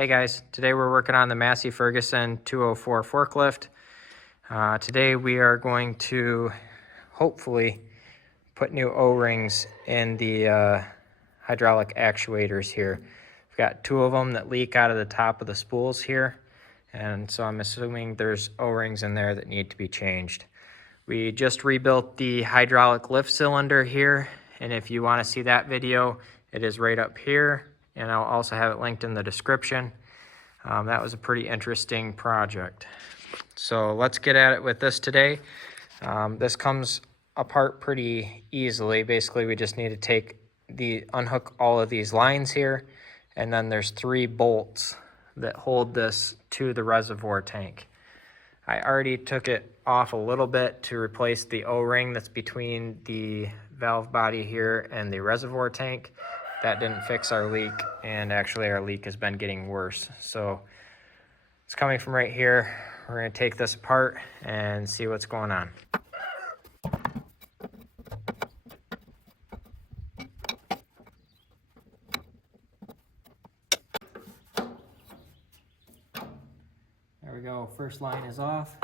Hey guys, today we're working on the Massey Ferguson 204 forklift. Today we are going to hopefully put new O-rings in the hydraulic actuators here. We've got two of them that leak out of the top of the spools here, and so I'm assuming there's O-rings in there that need to be changed. We just rebuilt the hydraulic lift cylinder here, and if you want to see that video, it is right up here, and I'll also have it linked in the description. That was a pretty interesting project. So let's get at it with this today. This comes apart pretty easily. Basically, we just need to unhook all of these lines here, and then there's 3 bolts that hold this to the reservoir tank. I already took it off a little bit to replace the O-ring that's between the valve body here and the reservoir tank. That didn't fix our leak, and actually our leak has been getting worse. So it's coming from right here. We're going to take this apart and see what's going on. There we go, first line is off.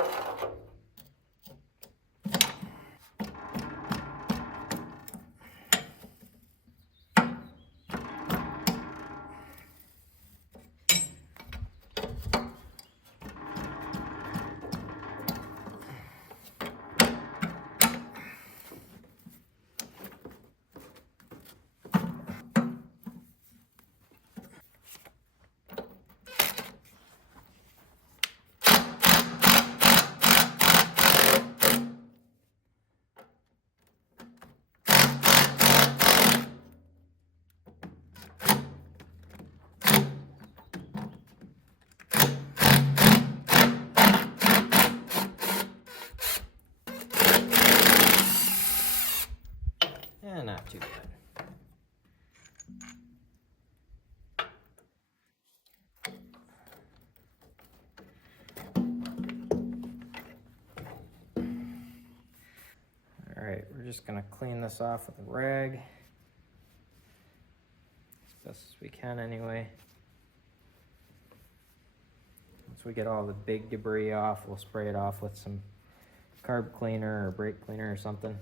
Not too bad. All right, we're just gonna clean this off with a rag as best as we can anyway. Once we get all the big debris off, we'll spray it off with some carb cleaner or brake cleaner or something.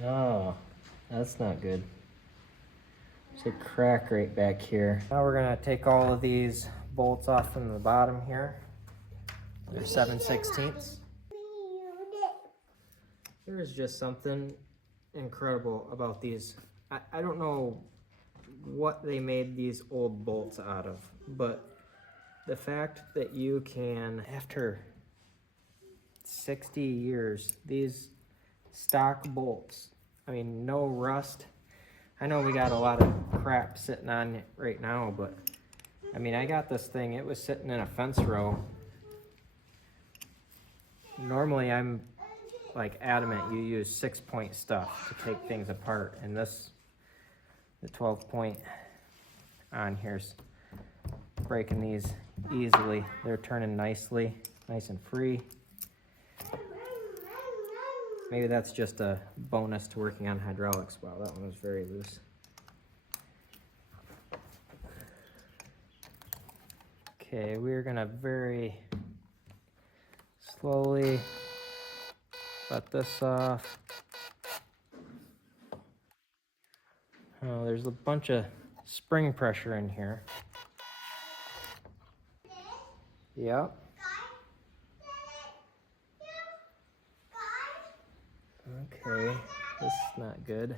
No, that's not good. There's a crack right back here. Now we're gonna take all of these bolts off from the bottom here. They're 7/16. There is just something incredible about these. I don't know what they made these old bolts out of, but the fact that you can, after 60 years, these stock bolts, I mean, no rust. I know we got a lot of crap sitting on it right now, but I mean, I got this thing, it was sitting in a fence row. Normally I'm like adamant you use 6-point stuff to take things apart, and this, the 12-point on here's breaking these easily. They're turning nicely, nice and free. Maybe that's just a bonus to working on hydraulics. Wow, that one was very loose. Okay, we're gonna very slowly let this off. Oh, there's a bunch of spring pressure in here. Yep. Okay, this is not good.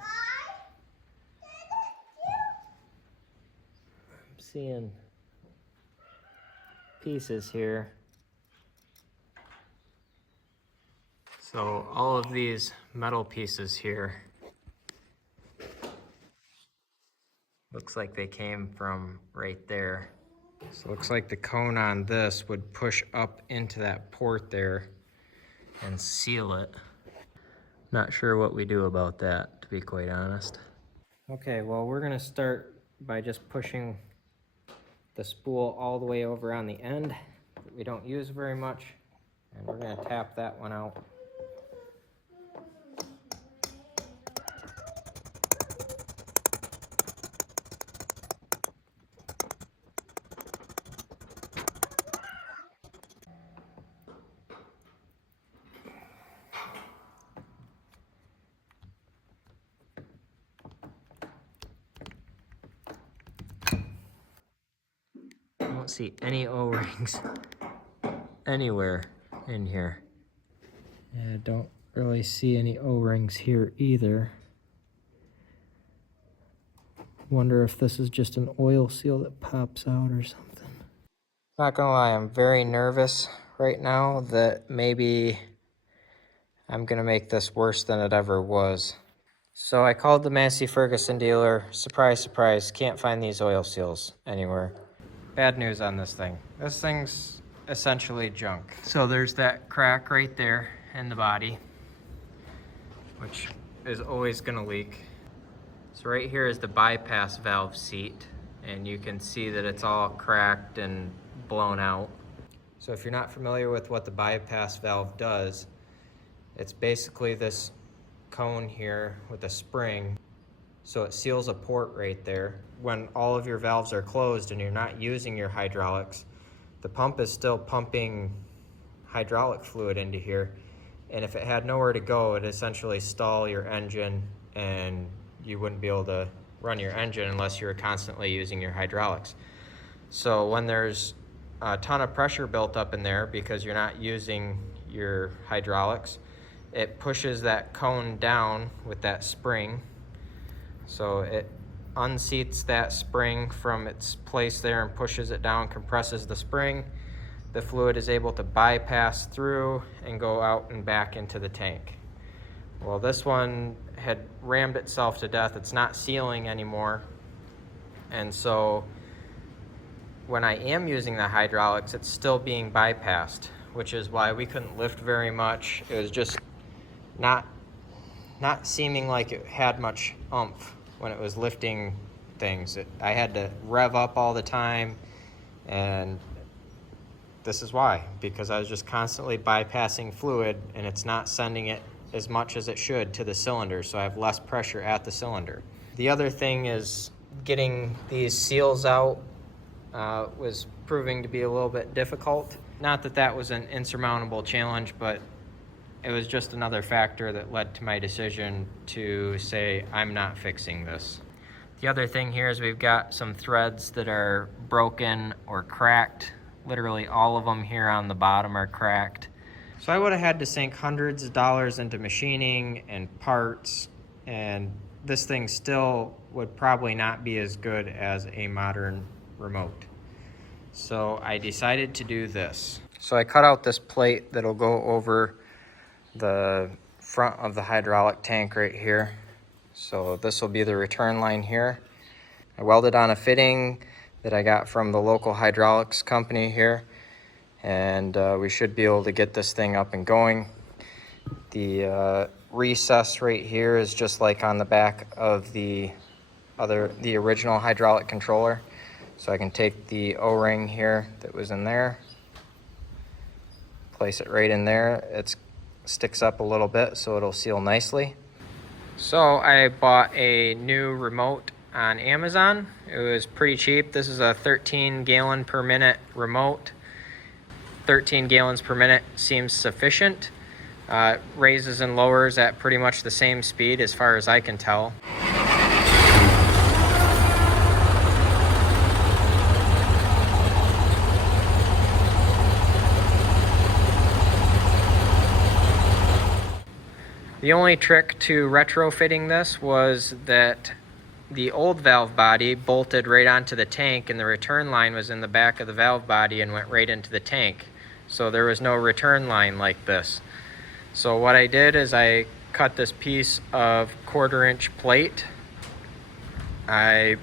I'm seeing pieces here. So all of these metal pieces here, looks like they came from right there. So it looks like the cone on this would push up into that port there and seal it. Not sure what we do about that, to be quite honest. Okay, well, we're gonna start by just pushing the spool all the way over on the end that we don't use very much, and we're gonna tap that one out. I don't see any O-rings anywhere in here. And I don't really see any O-rings here either. Wonder if this is just an oil seal that pops out or something. Not gonna lie, I'm very nervous right now that maybe I'm gonna make this worse than it ever was. So I called the Massey Ferguson dealer. Surprise, surprise, can't find these oil seals anywhere. Bad news on this thing. This thing's essentially junk. So there's that crack right there in the body, which is always gonna leak. So right here is the bypass valve seat, and you can see that it's all cracked and blown out. So if you're not familiar with what the bypass valve does, it's basically this cone here with a spring. So it seals a port right there. When all of your valves are closed and you're not using your hydraulics, the pump is still pumping hydraulic fluid into here. And if it had nowhere to go, it'd essentially stall your engine, and you wouldn't be able to run your engine unless you were constantly using your hydraulics. So when there's a ton of pressure built up in there because you're not using your hydraulics, it pushes that cone down with that spring. So it unseats that spring from its place there and pushes it down, compresses the spring. The fluid is able to bypass through and go out and back into the tank. Well, this one had rammed itself to death. It's not sealing anymore. And so when I am using the hydraulics, it's still being bypassed, which is why we couldn't lift very much. It was just not seeming like it had much oomph when it was lifting things. I had to rev up all the time, and this is why, because I was just constantly bypassing fluid, and it's not sending it as much as it should to the cylinder, so I have less pressure at the cylinder. The other thing is getting these seals out was proving to be a little bit difficult. Not that that was an insurmountable challenge, but it was just another factor that led to my decision to say, I'm not fixing this. The other thing here is we've got some threads that are broken or cracked. Literally all of them here on the bottom are cracked. So I would have had to sink hundreds of dollars into machining and parts, and this thing still would probably not be as good as a modern remote. So I decided to do this. So I cut out this plate that'll go over the front of the hydraulic tank right here. So this will be the return line here. I welded on a fitting that I got from the local hydraulics company here, and we should be able to get this thing up and going. The recess right here is just like on the back of the original hydraulic controller. So I can take the O-ring here that was in there, place it right in there. It sticks up a little bit so it'll seal nicely. So I bought a new remote on Amazon. It was pretty cheap. This is a 13 gallon per minute remote. 13 gallons per minute seems sufficient. Raises and lowers at pretty much the same speed as far as I can tell. The only trick to retrofitting this was that the old valve body bolted right onto the tank, and the return line was in the back of the valve body and went right into the tank. So there was no return line like this. So what I did is I cut this piece of 1/4-inch plate. I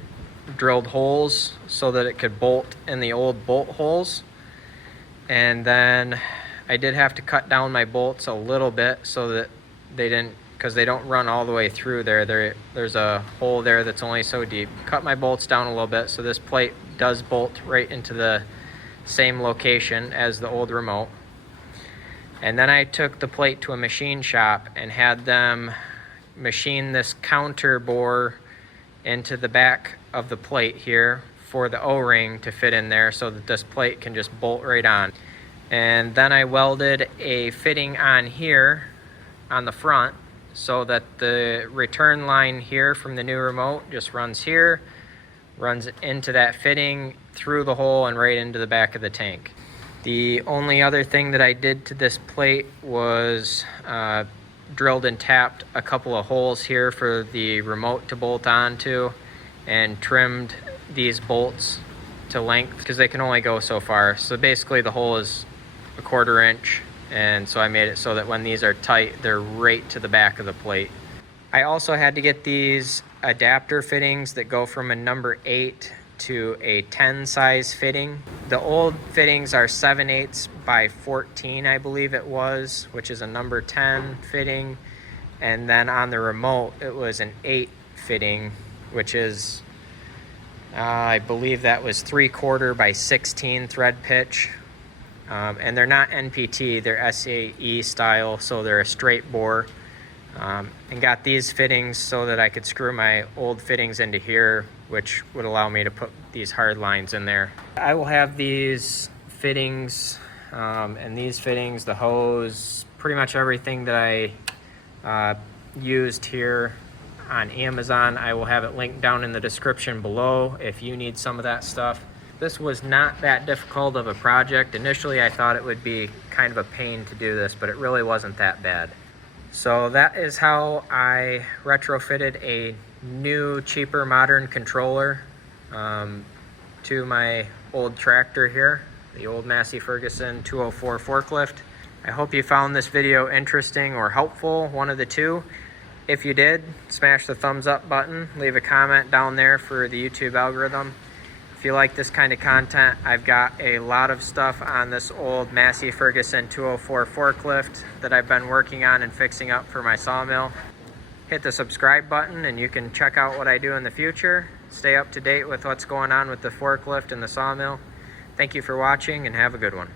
drilled holes so that it could bolt in the old bolt holes. And then I did have to cut down my bolts a little bit so that they didn't because they don't run all the way through there. There's a hole there that's only so deep. Cut my bolts down a little bit so this plate does bolt right into the same location as the old remote. And then I took the plate to a machine shop and had them machine this counter bore into the back of the plate here for the O-ring to fit in there so that this plate can just bolt right on. And then I welded a fitting on here on the front so that the return line here from the new remote just runs here, runs into that fitting, through the hole, and right into the back of the tank. The only other thing that I did to this plate was drilled and tapped a couple of holes here for the remote to bolt onto, and trimmed these bolts to length because they can only go so far. So basically the hole is a 1/4 inch, and so I made it so that when these are tight, they're right to the back of the plate. I also had to get these adapter fittings that go from a number 8 to a 10 size fitting. The old fittings are 7/8 by 14, I believe it was, which is a number 10 fitting. And then on the remote, it was an 8 fitting, which is, I believe that was 3/4 by 16 thread pitch. And they're not NPT, they're SAE style, so they're a straight bore. And got these fittings so that I could screw my old fittings into here, which would allow me to put these hard lines in there. I will have these fittings and these fittings, the hose, pretty much everything that I used here on Amazon. I will have it linked down in the description below if you need some of that stuff. This was not that difficult of a project. Initially, I thought it would be kind of a pain to do this, but it really wasn't that bad. So that is how I retrofitted a new, cheaper, modern controller to my old tractor here, the old Massey Ferguson 204 forklift. I hope you found this video interesting or helpful, one of the two. If you did, smash the thumbs up button, leave a comment down there for the YouTube algorithm. If you like this kind of content, I've got a lot of stuff on this old Massey Ferguson 204 forklift that I've been working on and fixing up for my sawmill. Hit the subscribe button and you can check out what I do in the future. Stay up to date with what's going on with the forklift and the sawmill. Thank you for watching and have a good one.